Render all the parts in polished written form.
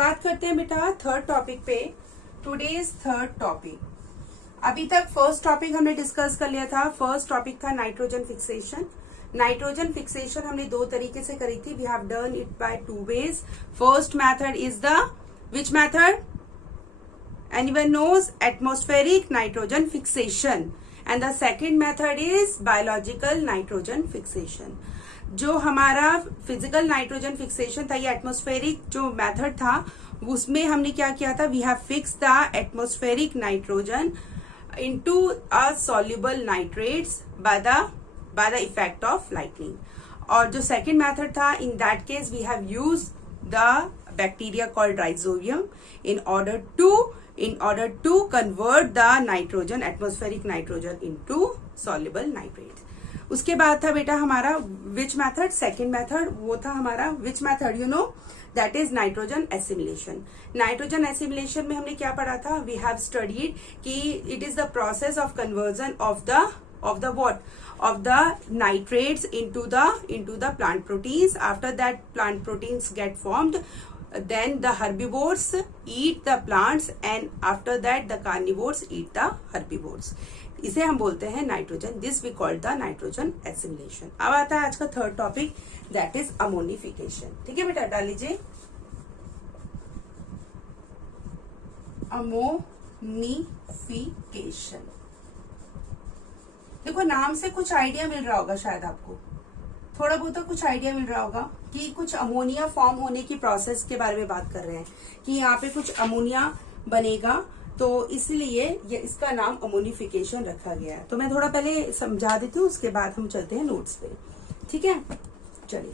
शुरुआत करते हैं बेटा थर्ड टॉपिक पे। टुडेज थर्ड टॉपिक, अभी तक फर्स्ट टॉपिक हमने डिस्कस कर लिया था। फर्स्ट टॉपिक था नाइट्रोजन फिक्सेशन। नाइट्रोजन फिक्सेशन हमने दो तरीके से करी थी। We have done it by two ways. First method is the which method? Anyone knows? Atmospheric nitrogen fixation. And the second method is biological nitrogen fixation. जो हमारा physical nitrogen fixation था, ये एटमॉस्फेरिक जो मेथड था, उसमें हमने क्या किया था? We have fix the atmospheric nitrogen into a soluble nitrates by the effect of lightning. और जो second method था, in that case we have used the bacteria called rhizobium in order to convert the nitrogen, atmospheric nitrogen into soluble nitrates. उसके बाद था बेटा हमारा which method? Second method वो था हमारा which method? You know, that is nitrogen assimilation. Nitrogen assimilation में हमने क्या पढ़ा था? We have studied कि it is the process of conversion of the what? Of the nitrates into the plant proteins. After that plant proteins get formed, then the herbivores eat the plants and after that the carnivores eat the herbivores. इसे हम बोलते हैं nitrogen. This we called the nitrogen assimilation. अब आता है आज का third topic, that is ammonification. ठीक है बेटा, डाल लीजिए अमोनिफिकेशन। देखो नाम से कुछ आइडिया मिल रहा होगा, शायद आपको थोड़ा बहुत तो कुछ आइडिया मिल रहा होगा कि कुछ अमोनिया फॉर्म होने की प्रोसेस के बारे में बात कर रहे हैं कि यहाँ पे कुछ अमोनिया बनेगा, तो इसलिए ये इसका नाम अमोनिफिकेशन रखा गया है। तो मैं थोड़ा पहले समझा देती हूँ, उसके बाद हम चलते हैं नोट्स पे। ठीक है, चलिए।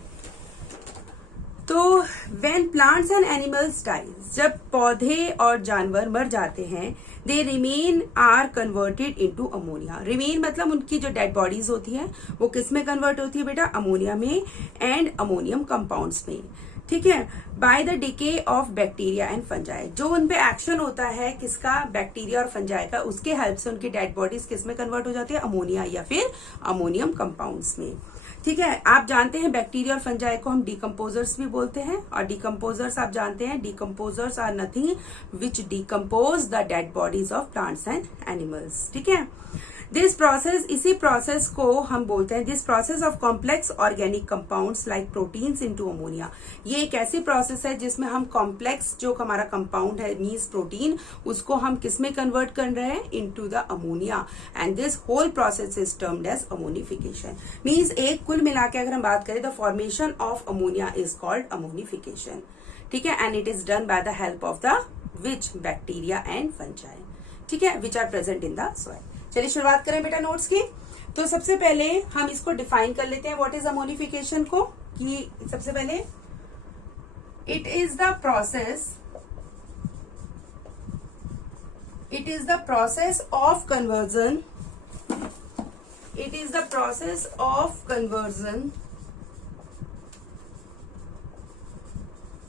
तो when plants and animals die, जब पौधे और जानवर मर जाते हैं, they remain are converted into ammonia. Remain मतलब उनकी जो डेड बॉडीज होती है वो किस में कन्वर्ट होती है बेटा? अमोनिया में एंड अमोनियम कंपाउंड्स में। ठीक है, by the decay of bacteria and fungi. जो उनपे एक्शन होता है किसका? बैक्टीरिया और फंजाई का, उसके हेल्प से उनकी डेड बॉडीज किस में कन्वर्ट हो जाती है? अमोनिया या फिर अमोनियम कंपाउंड्स में। ठीक है, आप जानते हैं बैक्टीरिया और फंजाई को हम डिकम्पोजर्स भी बोलते हैं। और डिकम्पोजर्स आप जानते हैं, decomposers are nothing which decompose the dead bodies of plants and animals. ठीक है, दिस प्रोसेस, इसी प्रोसेस को हम बोलते हैं this process of complex organic compounds like proteins into ammonia. ये एक ऐसी प्रोसेस है जिसमें हम कॉम्प्लेक्स जो हमारा कंपाउंड है मीन्स प्रोटीन, उसको हम किस में कन्वर्ट कर रहे हैं? Into the ammonia. And this whole process is termed as ammonification. Means एक कुल मिला के अगर हम बात करें, the formation of ammonia is called ammonification. ठीक है, and it is done by the help of the which? Bacteria and fungi. ठीक है, which are present in the soil. चलिए शुरुआत करें बेटा नोट्स की। तो सबसे पहले हम इसको डिफाइन कर लेते हैं, व्हाट इज अमोनिफिकेशन को। कि सबसे पहले it is the process of conversion, it is the process of conversion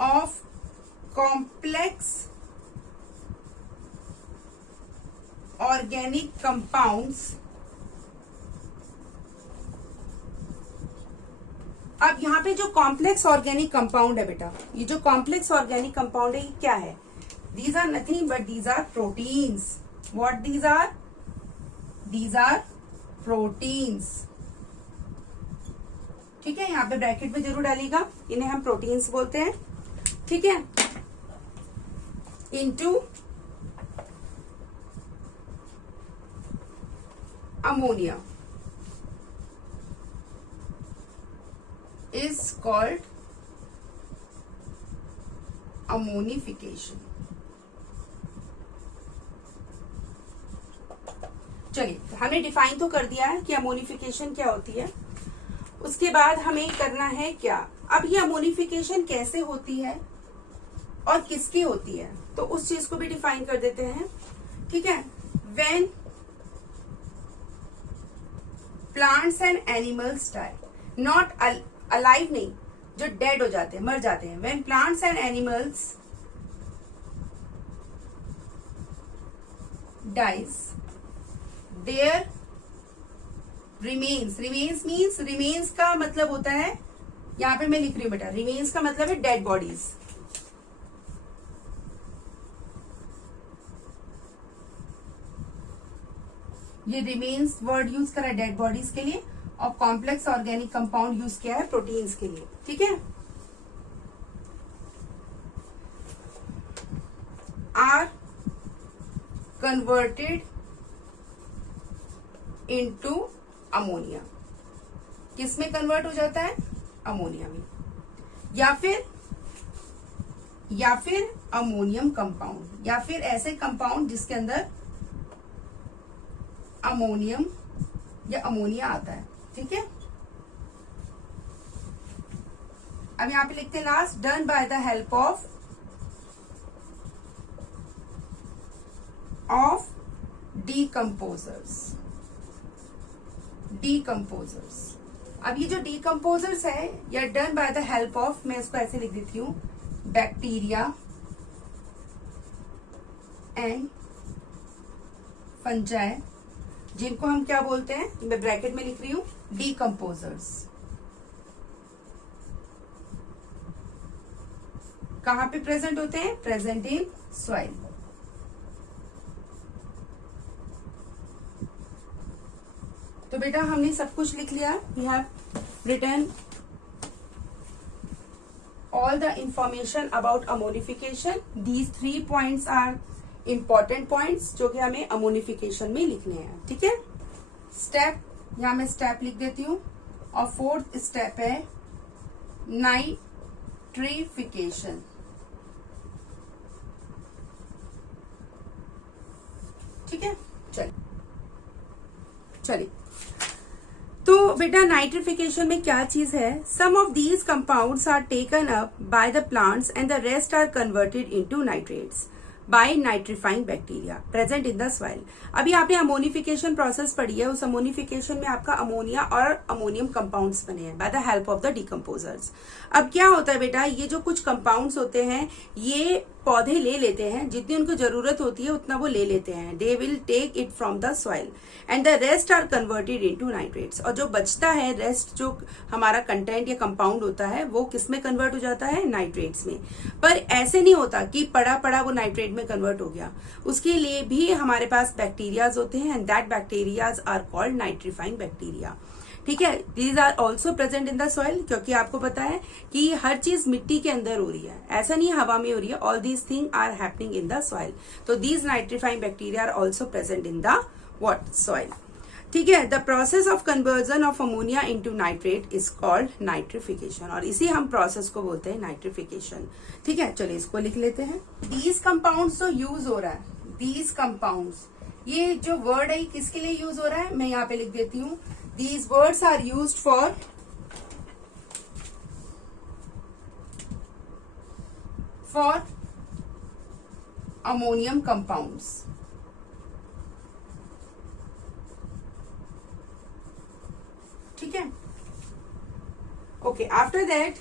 of complex organic compounds. अब यहाँ पे जो कॉम्प्लेक्स ऑर्गेनिक कंपाउंड है बेटा, ये जो कॉम्प्लेक्स ऑर्गेनिक कंपाउंड है, ये क्या है? These are nothing but these are proteins. What these are? These are proteins. ठीक है, यहाँ पे ब्रैकेट में जरूर डालिएगा, इन्हें हम प्रोटीन्स बोलते हैं। ठीक है, into ammonia is called ammonification. चलिए, हमने डिफाइन तो कर दिया है कि अमोनिफिकेशन क्या होती है। उसके बाद हमें करना है क्या? अब ये अमोनिफिकेशन कैसे होती है और किसकी होती है, तो उस चीज को भी डिफाइन कर देते हैं। ठीक है, when plants and animals die, not alive नहीं, जो डेड हो जाते हैं, मर जाते हैं। When plants and animals dies, there remains. Remains means, remains का मतलब होता है, यहां पे मैं लिख रही हूं बेटा, रिमेन्स का मतलब है डेड बॉडीज। ये रिमेन्स वर्ड यूज करा है डेड बॉडीज के लिए, और कॉम्प्लेक्स ऑर्गेनिक कंपाउंड यूज किया है प्रोटीन्स के लिए। ठीक है, आर कन्वर्टेड इनटू अमोनिया। किसमें कन्वर्ट हो जाता है? अमोनिया में, या फिर अमोनियम कंपाउंड, या फिर ऐसे कंपाउंड जिसके अंदर अमोनियम या अमोनिया आता है। ठीक है, अब यहां पे लिखते हैं last, done by the help of decomposers. अब ये जो डीकम्पोजर्स है या done by the help of, मैं इसको ऐसे लिख देती हूँ, बैक्टीरिया एंड फंजाई, जिनको हम क्या बोलते हैं, मैं ब्रैकेट में लिख रही हूं, डीकम्पोजर्स। कहां पे प्रेजेंट होते हैं? Present in soil. तो बेटा हमने सब कुछ लिख लिया, we have written all the information about ammonification. These 3 points are important points जो कि हमें ammonification में लिखने हैं। ठीक है, स्टेप, यहां मैं स्टेप लिख देती हूँ, और 4th स्टेप है नाइट्रिफिकेशन। ठीक है, चलिए तो बेटा नाइट्रिफिकेशन में क्या चीज है? Some of these compounds are taken up by the plants and the rest are converted into nitrates by nitrifying bacteria present in the soil. अभी आपने अमोनिफिकेशन प्रोसेस पढ़ी है, उस अमोनिफिकेशन में आपका अमोनिया और अमोनियम कंपाउंड्स बने हैं by the help of the decomposers. अब क्या होता है बेटा, ये जो कुछ कंपाउंड्स होते हैं ये पौधे ले लेते हैं, जितनी उनको जरूरत होती है उतना वो ले लेते हैं, they will take it from the soil and the rest are converted into nitrates. और जो बचता है रेस्ट, जो हमारा कंटेंट या कंपाउंड होता है, वो किस में कन्वर्ट हो जाता है? नाइट्रेट्स में। पर ऐसे नहीं होता कि पड़ा पड़ा वो नाइट्रेट में कन्वर्ट हो गया, उसके लिए भी हमारे पास बैक्टीरियाज होते हैं, and that bacterias are called nitrifying bacteria. ठीक है, these are also present in the soil, क्योंकि आपको पता है कि हर चीज मिट्टी के अंदर हो रही है, ऐसा नहीं हवा में हो रही है, all these thing are happening in the soil. तो these nitrifying bacteria are also present in the what? Soil. ठीक है, the process of conversion of ammonia into nitrate is called nitrification, और इसी हम प्रोसेस को बोलते हैं नाइट्रिफिकेशन। ठीक है, चलिए इसको लिख लेते हैं। दीज कंपाउंड्स जो यूज हो रहा है, दीज कंपाउंड्स, ये जो वर्ड है किसके लिए यूज हो रहा है? मैं यहाँ पे लिख देती हूँ, these words are used for ammonium compounds। ठीक है, okay, after that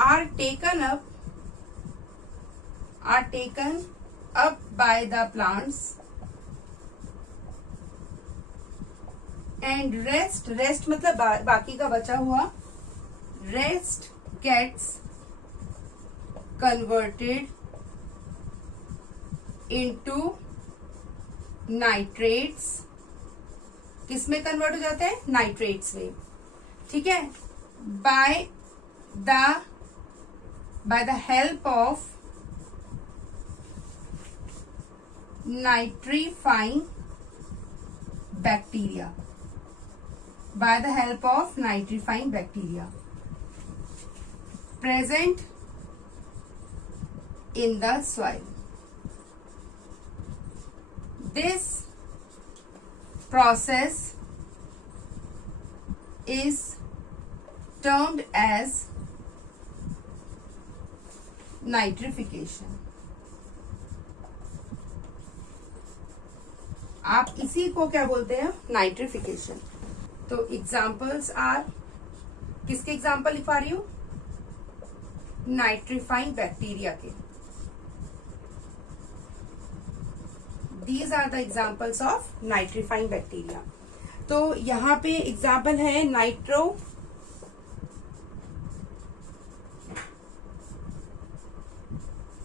are taken up by the plants and rest मतलब बाकी का बचा हुआ, rest gets converted into nitrates. किस में कन्वर्ट हो जाते हैं? नाइट्रेट्स में। ठीक है, bye the help of nitrifying bacteria, by the help of nitrifying bacteria present in the soil. This process is termed as nitrification. आप इसी को क्या बोलते हैं? नाइट्रिफिकेशन। तो एग्जाम्पल्स आर, किसके एग्जाम्पल लिख पा रही हूं? नाइट्रीफाइंग बैक्टीरिया के। These are the examples of nitrifying bacteria. तो यहां पे एग्जाम्पल है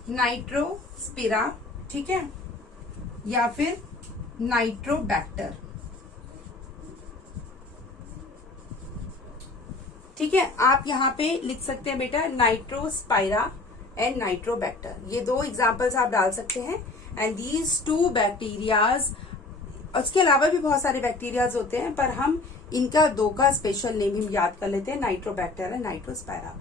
नाइट्रोस्पिरा, ठीक है, या फिर नाइट्रोबैक्टर। ठीक है, आप यहाँ पे लिख सकते हैं बेटा नाइट्रोस्पाइरा एंड नाइट्रोबैक्टर, ये दो एग्जांपल्स आप डाल सकते हैं। एंड दीज टू बैक्टीरियाज, उसके अलावा भी बहुत सारे बैक्टीरियाज होते हैं, पर हम इनका दो का स्पेशल नेम हम याद कर लेते हैं, Nitrobacter and Nitrospira.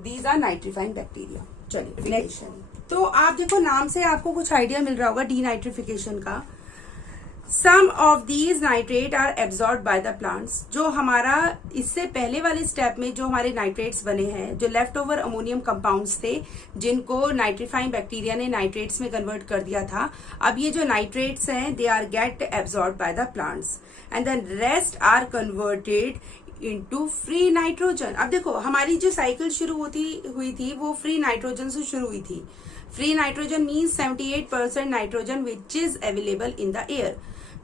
These are nitrifying bacteria. चलिए नेक्स्ट, तो आप देखो नाम से आपको कुछ आइडिया मिल रहा होगा डीनाइट्रिफिकेशन का। Some of these nitrate are absorb by the plants. जो हमारा इससे पहले वाले स्टेप में जो हमारे नाइट्रेट्स बने हैं, जो लेफ्ट ओवर अमोनियम कंपाउंड्स थे, जिनको नाइट्रीफाइंग बैक्टीरिया ने नाइट्रेट्स में कन्वर्ट कर दिया था, अब ये जो नाइट्रेट्स हैं they are get absorb by the plants and the rest are converted into free nitrogen. अब देखो हमारी जो साइकिल शुरू हुई थी वो फ्री नाइट्रोजन से शुरू हुई थी। Free nitrogen means 78% nitrogen which is available in the air.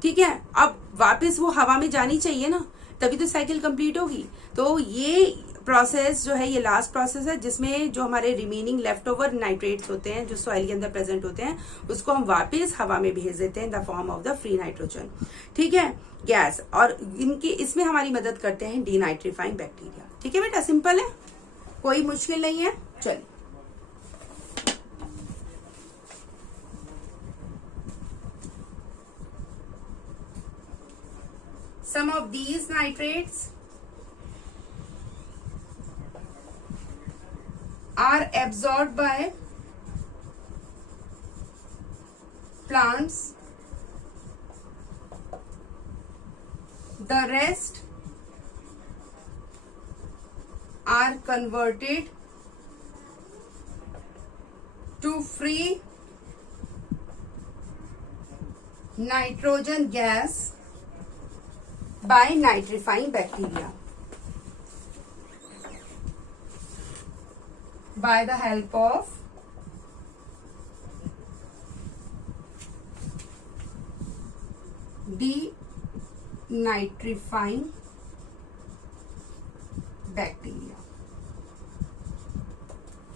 ठीक है, अब वापस वो हवा में जानी चाहिए ना, तभी तो साइकिल कंप्लीट होगी। तो ये प्रोसेस जो है ये लास्ट प्रोसेस है, जिसमें जो हमारे रिमेनिंग लेफ्ट ओवर नाइट्रेट्स होते हैं जो सॉइल के अंदर प्रेजेंट होते हैं, उसको हम वापस हवा में भेज देते हैं in the form of the free nitrogen. ठीक है, गैस, और इनकी इसमें हमारी मदद करते हैं डीनाइट्रीफाइंग बैक्टीरिया। ठीक है बेटा, सिंपल है, कोई मुश्किल नहीं है। चलिए some of these nitrates are absorbed by plants, the rest are converted to free nitrogen gas by nitrifying bacteria by the help of denitrifying bacteria।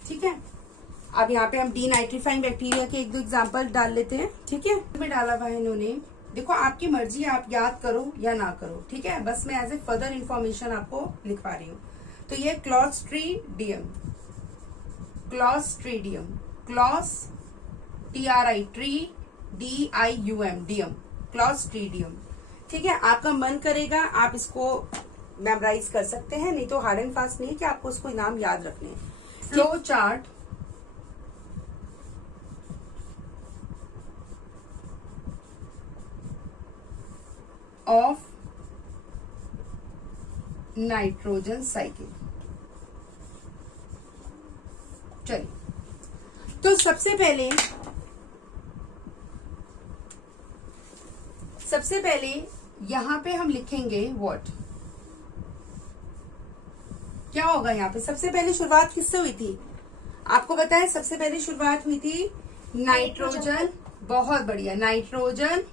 ठीक है, अब यहाँ पे हम डीनाइट्रीफाइंग बैक्टीरिया के एक दो एग्जांपल डाल लेते हैं। ठीक है, मैं डाला हुआ है इन्होंने, देखो आपकी मर्जी है, आप याद करो या ना करो। ठीक है, बस मैं एज ए फर्दर इंफॉर्मेशन आपको लिखवा रही हूँ। तो ये Clostridium, Clostridium, clos TRI tri DIUM dium, Clostridium. ठीक है, आपका मन करेगा आप इसको मेमोराइज कर सकते हैं, नहीं तो हार्ड एंड फास्ट नहीं कि आपको उसको नाम याद रखने हैं। Flow chart of nitrogen cycle. चलिए, तो सबसे पहले यहां पे हम लिखेंगे व्हाट, क्या होगा यहाँ पे। सबसे पहले शुरुआत किससे हुई थी आपको पता है? सबसे पहले शुरुआत हुई थी नाइट्रोजन, बहुत बढ़िया, नाइट्रोजन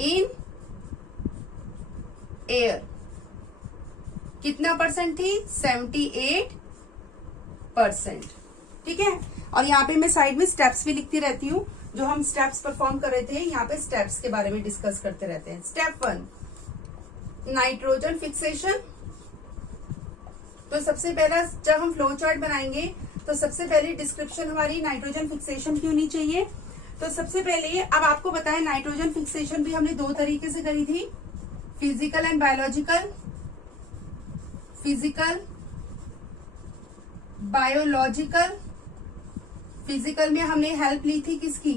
इन एयर। कितना परसेंट थी? 78%। ठीक है, और यहाँ पे मैं साइड में स्टेप्स भी लिखती रहती हूँ, जो हम स्टेप्स परफॉर्म कर रहे थे, यहाँ पे स्टेप्स के बारे में डिस्कस करते रहते हैं। Step 1 nitrogen fixation. तो सबसे पहला जब हम फ्लो चार्ट बनाएंगे तो सबसे पहले डिस्क्रिप्शन हमारी नाइट्रोजन फिक्सेशन की होनी चाहिए। तो सबसे पहले अब आपको बताएं, नाइट्रोजन फिक्सेशन भी हमने दो तरीके से करी थी, physical and biological. Physical, biological. Physical में हमने हेल्प ली थी किसकी?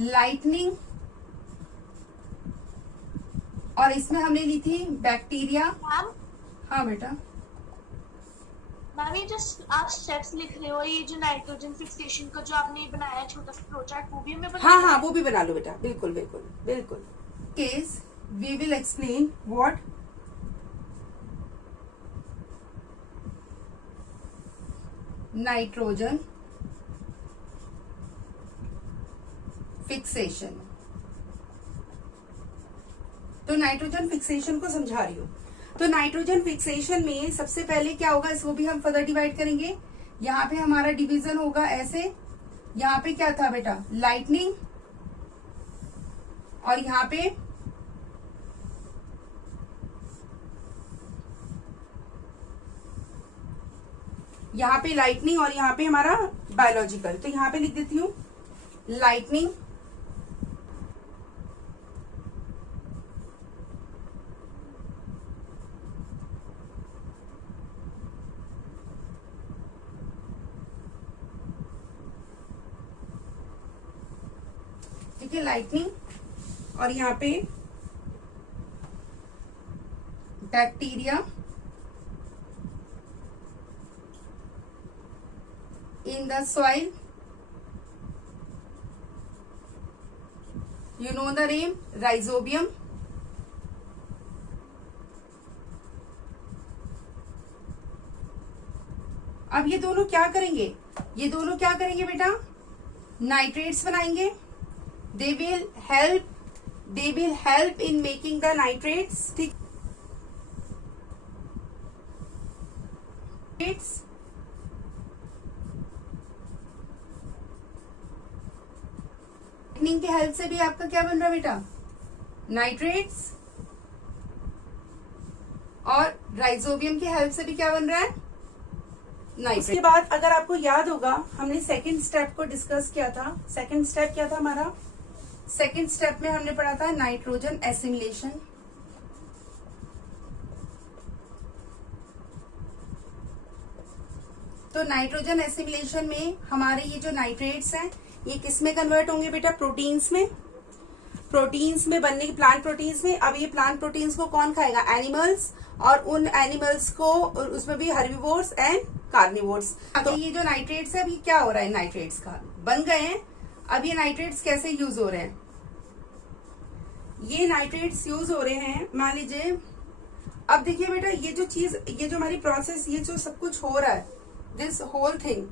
लाइटनिंग, और इसमें हमने ली थी बैक्टीरिया। हाँ बेटा, मैम ये जो आप स्टेप्स लिख रहे हो, ये जो नाइट्रोजन फिक्सेशन का जो आपने बनाया छोटा सा फ्लो चार्ट, वो भी हमें बना? हाँ, वो भी बना लो बेटा, बिल्कुल बिल्कुल बिल्कुल। Case we will explain what nitrogen fixation. तो नाइट्रोजन फिक्सेशन को समझा रही हूं। तो नाइट्रोजन फिक्सेशन में सबसे पहले क्या होगा, इसको भी हम फर्दर डिवाइड करेंगे। यहाँ पे हमारा डिवीजन होगा ऐसे, यहाँ पे क्या था बेटा? लाइटनिंग, और यहाँ पे लाइटनिंग और यहाँ पे हमारा बायोलॉजिकल। तो यहाँ पे लिख देती हूँ लाइटनिंग, ठीक है, लाइटनिंग, और यहाँ पे bacteria in the soil, you know the name rhizobium, अब ये दोनों क्या करेंगे, बेटा, नाइट्रेट्स बनाएंगे। They will help in making the nitrates, ठीक, लाइटनिंग के हेल्प से भी आपका क्या बन रहा है बेटा, नाइट्रेट्स, और राइजोबियम की हेल्प से भी क्या बन रहा है, नाइट्रेट। उसके बाद अगर आपको याद होगा हमने सेकंड स्टेप को डिस्कस किया था। सेकंड स्टेप क्या था हमारा, सेकंड स्टेप में हमने पढ़ा था नाइट्रोजन एसिमिलेशन। तो नाइट्रोजन एसिमिलेशन में हमारे ये जो नाइट्रेट्स हैं ये किस में कन्वर्ट होंगे बेटा, प्रोटीन्स में। प्रोटीन्स में बनने, प्लांट प्रोटीन्स में। अब ये प्लांट प्रोटीन्स को कौन खाएगा, एनिमल्स, और उन एनिमल्स को, उसमें भी हर्बीवोर्स एंड कार्निवोर्स। तो ये जो नाइट्रेट्स है अभी क्या हो रहा है, नाइट्रेट्स का बन गए हैं। अब ये नाइट्रेट्स कैसे यूज हो रहे हैं, ये नाइट्रेट्स यूज हो रहे हैं, मान लीजिए। अब देखिए बेटा ये जो चीज, ये जो हमारी प्रोसेस, ये जो सब कुछ हो रहा है, दिस होल थिंग,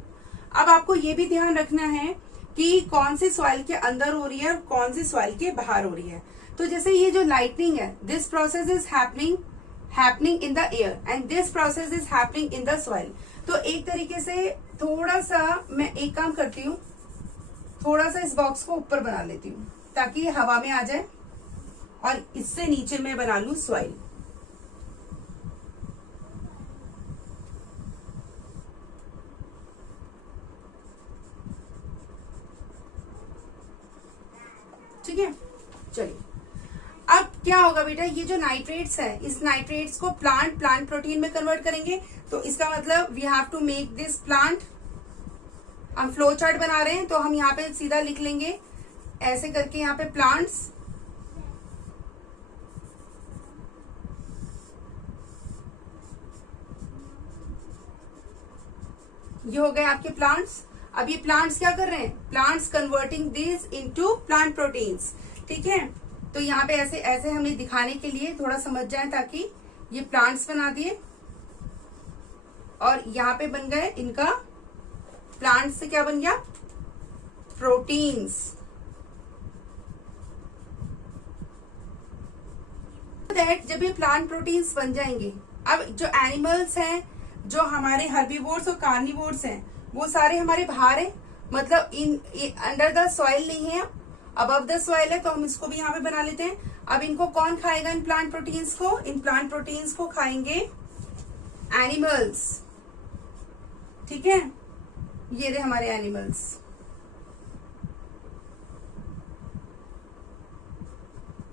अब आपको ये भी ध्यान रखना है कि कौन सी सॉइल के अंदर हो रही है और कौन सी सॉइल के बाहर हो रही है। तो जैसे ये जो लाइटनिंग है, this process is happening in the air and this process is happening in the soil. तो एक तरीके से थोड़ा सा मैं एक काम करती हूँ, थोड़ा सा इस बॉक्स को ऊपर बना लेती हूँ ताकि ये हवा में आ जाए, और इससे नीचे मैं बना लू सॉइल। ठीक है, चलिए अब क्या होगा बेटा, ये जो नाइट्रेट्स है, इस नाइट्रेट्स को प्लांट प्रोटीन में कन्वर्ट करेंगे। तो इसका मतलब we have to make this plant. हम फ्लो चार्ट बना रहे हैं तो हम यहाँ पे सीधा लिख लेंगे ऐसे करके, यहाँ पे प्लांट्स, ये हो गए आपके प्लांट्स। अब ये प्लांट्स क्या कर रहे हैं, plants converting this into plant proteins, ठीक है। तो यहाँ पे ऐसे ऐसे हमें दिखाने के लिए थोड़ा समझ जाए, ताकि ये प्लांट्स बना दिए और यहाँ पे बन गए इनका, प्लांट्स से क्या बन गया, प्रोटीन्स। दैट जब ये प्लांट प्रोटीन्स बन जाएंगे, अब जो एनिमल्स हैं, जो हमारे हर्बीवोर्स और कार्निवोर्स हैं, वो सारे हमारे बाहर है, मतलब इन अंडर द सॉइल नहीं है, अबव द सॉइल है। तो हम इसको भी यहाँ पे बना लेते हैं। अब इनको कौन खाएगा, इन प्लांट प्रोटीन्स को, इन प्लांट प्रोटीन्स को खाएंगे एनिमल्स, ठीक है। ये रहे हमारे animals.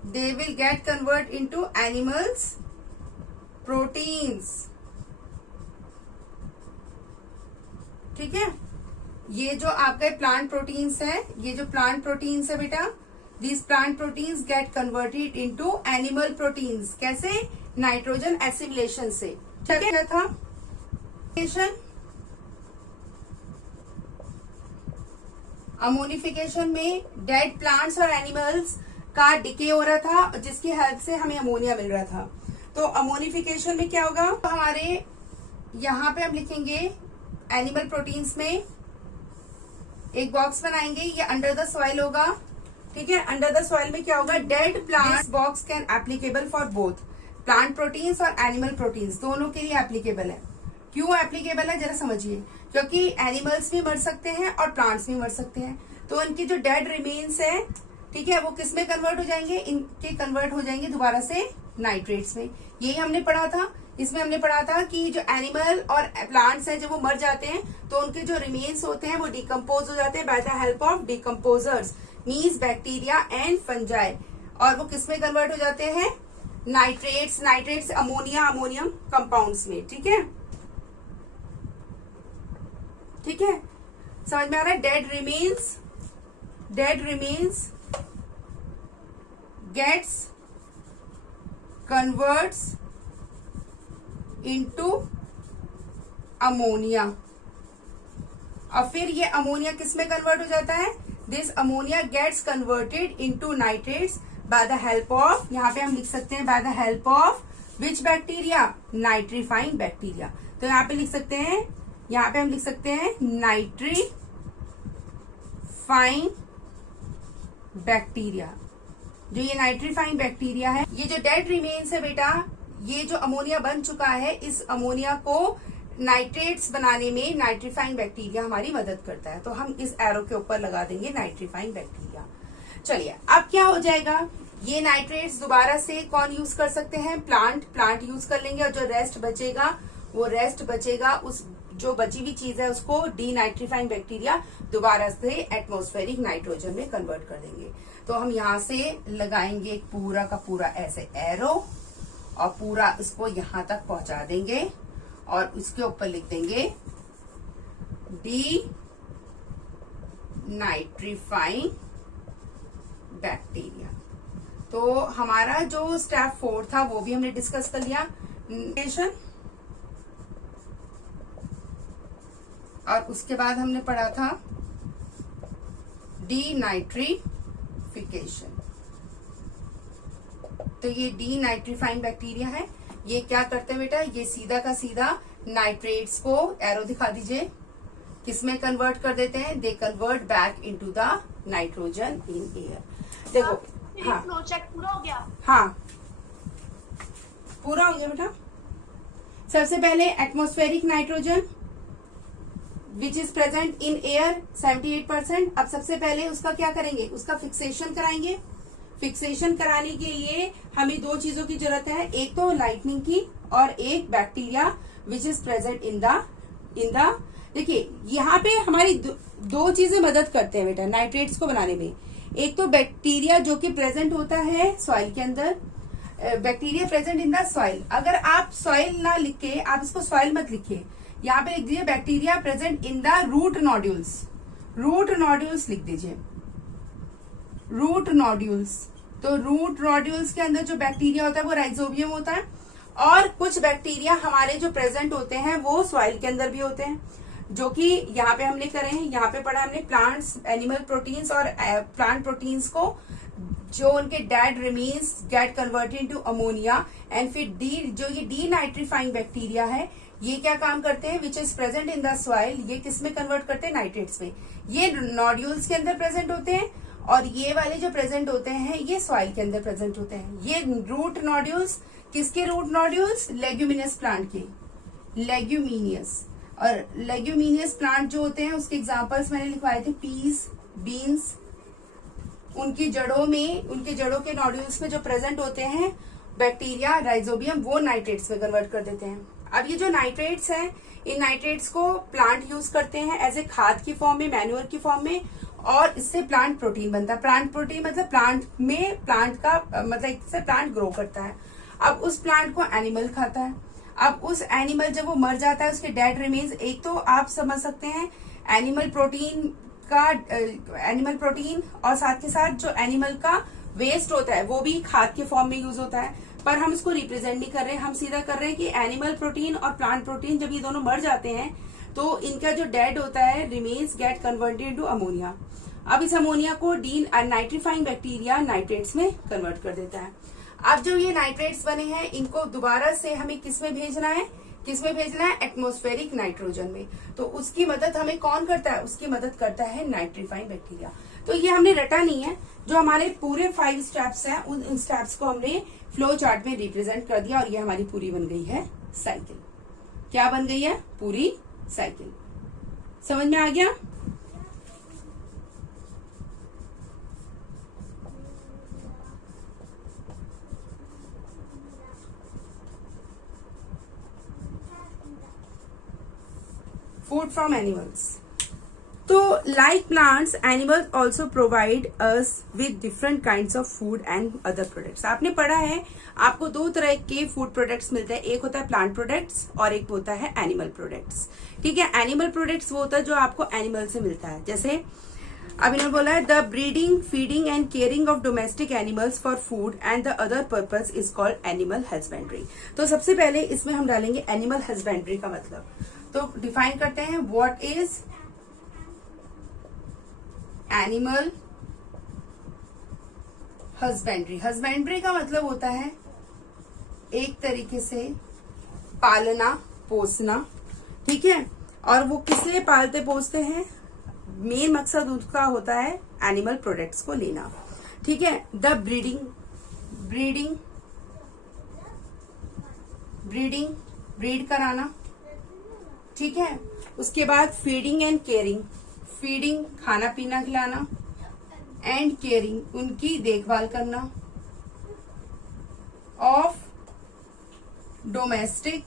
They will get convert into animals proteins, ठीक है। ये जो आपके प्लांट प्रोटीन्स है, ये जो प्लांट प्रोटीन्स है बेटा, these plant proteins get converted into animal proteins. कैसे, नाइट्रोजन एसिमिलेशन से, ठीक है। क्या था, अमोनिफिकेशन में डेड प्लांट्स और एनिमल्स का डिके हो रहा था, जिसकी हेल्प से हमें अमोनिया मिल रहा था। तो अमोनिफिकेशन में क्या होगा, तो हमारे यहाँ पे हम लिखेंगे एनिमल प्रोटीन्स में एक बॉक्स बनाएंगे, ये अंडर द सॉइल होगा, ठीक है। अंडर द सॉइल में क्या होगा, dead plant box can applicable for both plant proteins और एनिमल प्रोटीन्स, दोनों के लिए एप्लीकेबल है। क्यों एप्लीकेबल है, जरा समझिए। क्योंकि एनिमल्स भी मर सकते हैं और प्लांट्स भी मर सकते हैं। तो उनकी जो डेड रिमेन्स है, ठीक है, वो किस में कन्वर्ट हो जाएंगे, इनके कन्वर्ट हो जाएंगे दोबारा से नाइट्रेट्स में। यही हमने पढ़ा था। इसमें हमने पढ़ा था कि जो एनिमल और प्लांट्स हैं जब वो मर जाते हैं तो उनके जो रिमेन्स होते हैं वो डिकम्पोज हो जाते हैं by the help of decomposers means bacteria and fungi, और वो किस में कन्वर्ट हो जाते हैं, nitrates, nitrates ammonia, ammonium compounds में। ठीक है, ठीक है, समझ में आ रहा है। Dead remains gets converts into ammonia, और फिर ये अमोनिया किस में कन्वर्ट हो जाता है, this ammonia gets converted into nitrates by the help of, यहाँ पे हम लिख सकते हैं by the help of which bacteria, nitrifying bacteria. तो यहाँ पे लिख सकते हैं, यहाँ पे हम लिख सकते हैं नाइट्रीफाइंग बैक्टीरिया। जो ये नाइट्रीफाइंग बैक्टीरिया है, ये जो डेड रिमेन्स है बेटा, ये जो अमोनिया बन चुका है, इस अमोनिया को नाइट्रेट्स बनाने में नाइट्रीफाइंग बैक्टीरिया हमारी मदद करता है। तो हम इस एरो के ऊपर लगा देंगे नाइट्रीफाइंग बैक्टीरिया। चलिए, अब क्या हो जाएगा, ये नाइट्रेट्स दोबारा से कौन यूज कर सकते हैं, प्लांट यूज कर लेंगे, और जो रेस्ट बचेगा उस जो बची हुई चीज है उसको डीनाइट्रीफाइंग बैक्टीरिया दोबारा से एटमॉस्फेरिक नाइट्रोजन में कन्वर्ट कर देंगे। तो हम यहाँ से लगाएंगे पूरा का पूरा ऐसे एरो, और पूरा इसको यहां तक पहुंचा देंगे, और उसके ऊपर लिख देंगे डीनाइट्रीफाइंग बैक्टीरिया। तो हमारा जो स्टेप 4 था वो भी हमने डिस्कस कर लिया, और उसके बाद हमने पढ़ा था डीनाइट्रीफिकेशन। तो ये डीनाइट्रीफाइंग बैक्टीरिया है, ये क्या करते हैं बेटा, ये सीधा का सीधा नाइट्रेट्स को, एरो दिखा दीजिए, किसमें कन्वर्ट कर देते हैं, they convert back into the nitrogen in air. देखो, हाँ फ्लोचार्ट पूरा हो गया, हाँ पूरा हो गया बेटा। सबसे पहले atmospheric nitrogen which is present in air 78%। अब सबसे पहले उसका क्या करेंगे, उसका फिक्सेशन कराएंगे। फिक्सेशन कराने के लिए हमें 2 चीजों की जरूरत है, एक तो लाइटनिंग की और एक bacteria which is present in the देखिए यहाँ पे हमारी दो चीजें मदद करते हैं बेटा नाइट्रेट्स को बनाने में। एक तो बैक्टीरिया जो कि प्रेजेंट होता है सॉइल के अंदर, bacteria present in the soil. अगर आप सॉइल ना लिख के, आप इसको सॉइल मत लिखिए, यहाँ पे लिख दीजिए bacteria present in the root nodules, root nodules लिख दीजिए, रूट नोड्यूल्स। तो रूट नोड्यूल्स के अंदर जो बैक्टीरिया होता है वो राइजोबियम होता है, और कुछ बैक्टीरिया हमारे जो प्रेजेंट होते हैं वो सॉइल के अंदर भी होते हैं, जो कि यहाँ पे हमने करे हैं, यहाँ पे पढ़ा हमने प्लांट्स, एनिमल प्रोटीन्स और प्लांट प्रोटीन्स को, जो उनके dead remains get converted into ammonia, and फिर जो ये डीनाइट्रीफाइंग बैक्टीरिया है, ये क्या काम करते हैं, which is present in the soil, ये किस में कन्वर्ट करते हैं, नाइट्रेट्स में। ये नोड्यूल्स के अंदर प्रेजेंट होते हैं, और ये वाले जो प्रेजेंट होते हैं ये सॉइल के अंदर प्रेजेंट होते हैं। ये रूट नोड्यूल्स, किसके रूट नोड्यूल्स, लेग्यूमिनियस प्लांट के, लेग्यूमिनियस। और लेग्यूमिनियस प्लांट जो होते हैं उसके एग्जांपल्स मैंने लिखवाए थे, पीस, बीन्स। उनकी जड़ों में, उनके जड़ों के नोड्यूल्स में जो प्रेजेंट होते हैं बैक्टीरिया, राइजोबियम, वो नाइट्रेट्स में कन्वर्ट कर देते हैं। अब ये जो नाइट्रेट्स हैं, इन नाइट्रेट्स को प्लांट यूज करते हैं एज ए खाद की फॉर्म में, मैन्योर की फॉर्म में, और इससे प्लांट प्रोटीन बनता है। प्लांट प्रोटीन मतलब प्लांट में, प्लांट का मतलब इससे प्लांट ग्रो करता है। अब उस प्लांट को एनिमल खाता है। अब उस एनिमल जब वो मर जाता है, उसके डेड रिमेन्स, एक तो आप समझ सकते हैं एनिमल प्रोटीन का, एनिमल प्रोटीन, और साथ के साथ जो एनिमल का वेस्ट होता है वो भी खाद के फॉर्म में यूज होता है, पर हम इसको रिप्रेजेंट नहीं कर रहे हैं, हम सीधा कर रहे हैं कि एनिमल प्रोटीन और प्लांट प्रोटीन जब ये दोनों मर जाते हैं तो इनका जो डेड होता है remains get converted into ammonia. अब इस अमोनिया को नाइट्रीफाइंग बैक्टीरिया नाइट्रेट्स में कन्वर्ट कर देता है। अब जो ये नाइट्रेट्स बने हैं इनको दोबारा से हमें किस में भेजना है, किसमें भेजना है, एटमॉस्फेरिक नाइट्रोजन में। तो उसकी मदद हमें कौन करता है, उसकी मदद करता है नाइट्रीफाइंग बैक्टीरिया। तो ये हमने रटा नहीं है, जो हमारे पूरे 5 स्टेप्स हैं उन स्टेप्स को हमने फ्लो चार्ट में रिप्रेजेंट कर दिया, और ये हमारी पूरी बन गई है साइकिल। क्या बन गई है, पूरी साइकिल। समझ में आ गया। Food from animals. तो like plants, animals also provide us with different kind of food and other products. आपने पढ़ा है आपको दो तरह के फूड प्रोडक्ट्स मिलते हैं, एक होता है प्लांट प्रोडक्ट्स और एक होता है एनिमल प्रोडक्ट्स। ठीक है, एनिमल प्रोडक्ट्स वो होता है जो आपको एनिमल से मिलता है। जैसे अब इन्होंने बोला है the breeding, feeding and caring of domestic animals for food and the other purpose is called animal husbandry. तो सबसे पहले इसमें हम डालेंगे एनिमल हस्बेंड्री का मतलब। तो डिफाइन करते हैं what is animal husbandry. Husbandry का मतलब होता है एक तरीके से पालना पोसना। ठीक है, और वो किस लिए पालते पोसते हैं, मेन मकसद उसका होता है एनिमल प्रोडक्ट्स को लेना। ठीक है, द ब्रीडिंग ब्रीड कराना। ठीक है, उसके बाद फीडिंग एंड केयरिंग, फीडिंग खाना पीना खिलाना, एंड केयरिंग उनकी देखभाल करना, ऑफ डोमेस्टिक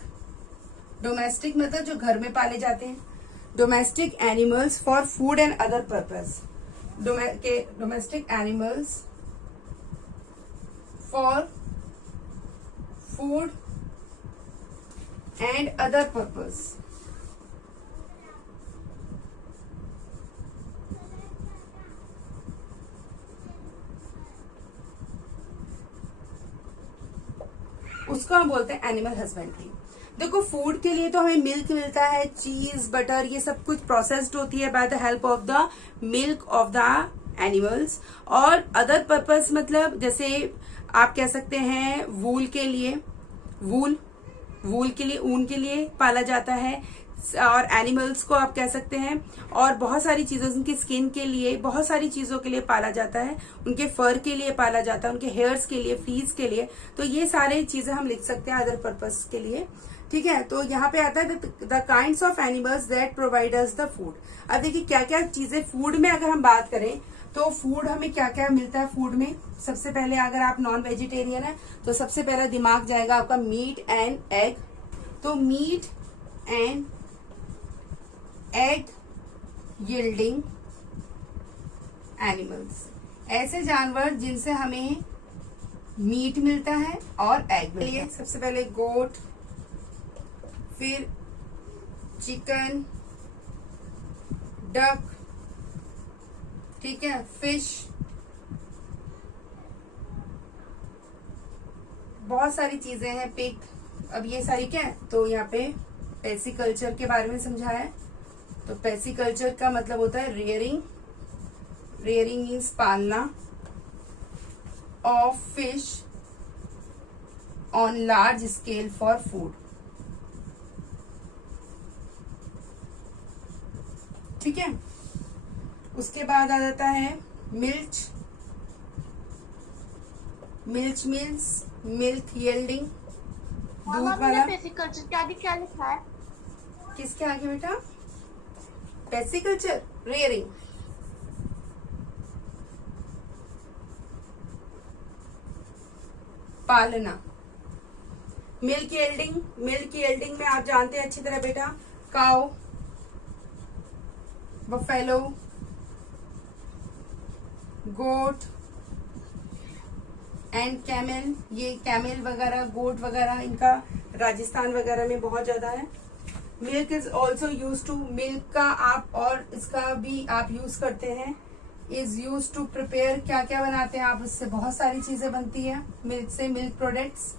मतलब जो घर में पाले जाते हैं, domestic animals for food and other purpose. Domestic animals for food and other purpose. उसको हम बोलते हैं एनिमल हस्बेंड्री। देखो फूड के लिए तो हमें मिल्क मिलता है, चीज बटर ये सब कुछ प्रोसेस्ड होती है bye the help of the milk of the animals. और अदर पर्पस मतलब जैसे आप कह सकते हैं वूल के लिए, वूल के लिए, ऊन के लिए पाला जाता है। और एनिमल्स को आप कह सकते हैं और बहुत सारी चीजों, उनकी स्किन के लिए, बहुत सारी चीजों के लिए पाला जाता है, उनके फर के लिए पाला जाता है, उनके हेयर्स के लिए, फ्लीज के लिए। तो ये सारी चीजें हम लिख सकते हैं अदर पर्पस के लिए। ठीक है, तो यहाँ पे आता है the kinds of animals that provide us the food. अब देखिए क्या क्या चीजें फूड में अगर हम बात करें तो फूड हमें क्या क्या मिलता है फूड में। सबसे पहले अगर आप नॉन वेजिटेरियन है तो सबसे पहला दिमाग जाएगा आपका मीट एंड एग। तो meat and egg yielding animals, ऐसे जानवर जिनसे हमें मीट मिलता है और एग मिलता है। सबसे पहले गोट, फिर चिकन, डक, ठीक है, फिश, बहुत सारी चीजें हैं, पिग। अब ये सारी क्या है, तो यहाँ पे पेसिकल्चर के बारे में समझाया है। तो पेसिकल्चर का मतलब होता है रेयरिंग मीन्स पालना of fish on large scale for food. ठीक है, उसके बाद आ जाता है मिल्च मीन्स मिल्क यील्डिंग, दूध वाला। पेसिकल्चर के आगे क्या लिखा है? किसके आगे बेटा? Pisciculture rearing. पालना। मिल्क यील्डिंग में आप जानते हैं अच्छी तरह बेटा, cow, buffalo, goat and camel. ये कैमल वगैरह, गोट वगैरह, इनका राजस्थान वगैरह में बहुत ज्यादा है। Milk is also use to, milk का आप और इसका भी आप यूज करते हैं, इज यूज टू प्रिपेयर। क्या क्या बनाते हैं आप इससे? बहुत सारी चीजें बनती है मिल्क से, मिल्क प्रोडक्ट्स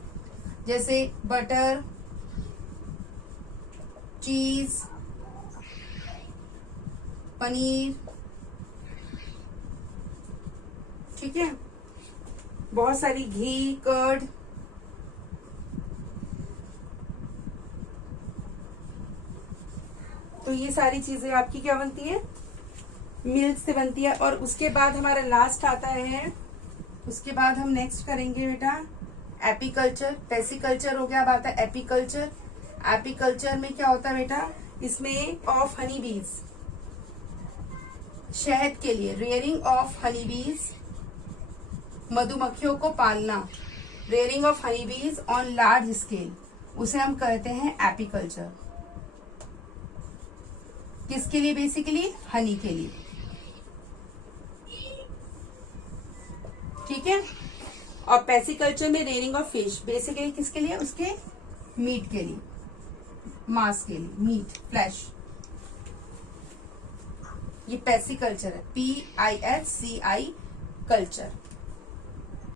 जैसे बटर, चीज, पनीर। ठीक है, बहुत सारी घी, कर्ड। तो ये सारी चीजें आपकी क्या बनती है? मिल्क से बनती है। और उसके बाद हमारा लास्ट आता है, उसके बाद हम नेक्स्ट करेंगे बेटा एपीकल्चर। पेसिकल्चर हो गया, अब आता है एपीकल्चर। एपीकल्चर में क्या होता है बेटा? इसमें ऑफ हनी बीज, शहद के लिए, रेयरिंग ऑफ हनी बीज, मधुमक्खियों को पालना, रेयरिंग ऑफ हनी बीज ऑन लार्ज स्केल, उसे हम कहते हैं एपीकल्चर। किसके लिए? बेसिकली हनी के लिए, ठीक है। और पेसिकल्चर में रेयरिंग ऑफ फिश बेसिकली किसके लिए? उसके मीट के लिए, मांस के लिए, मीट, फ्लैश। ये पेसिकल्चर है, PISCI कल्चर।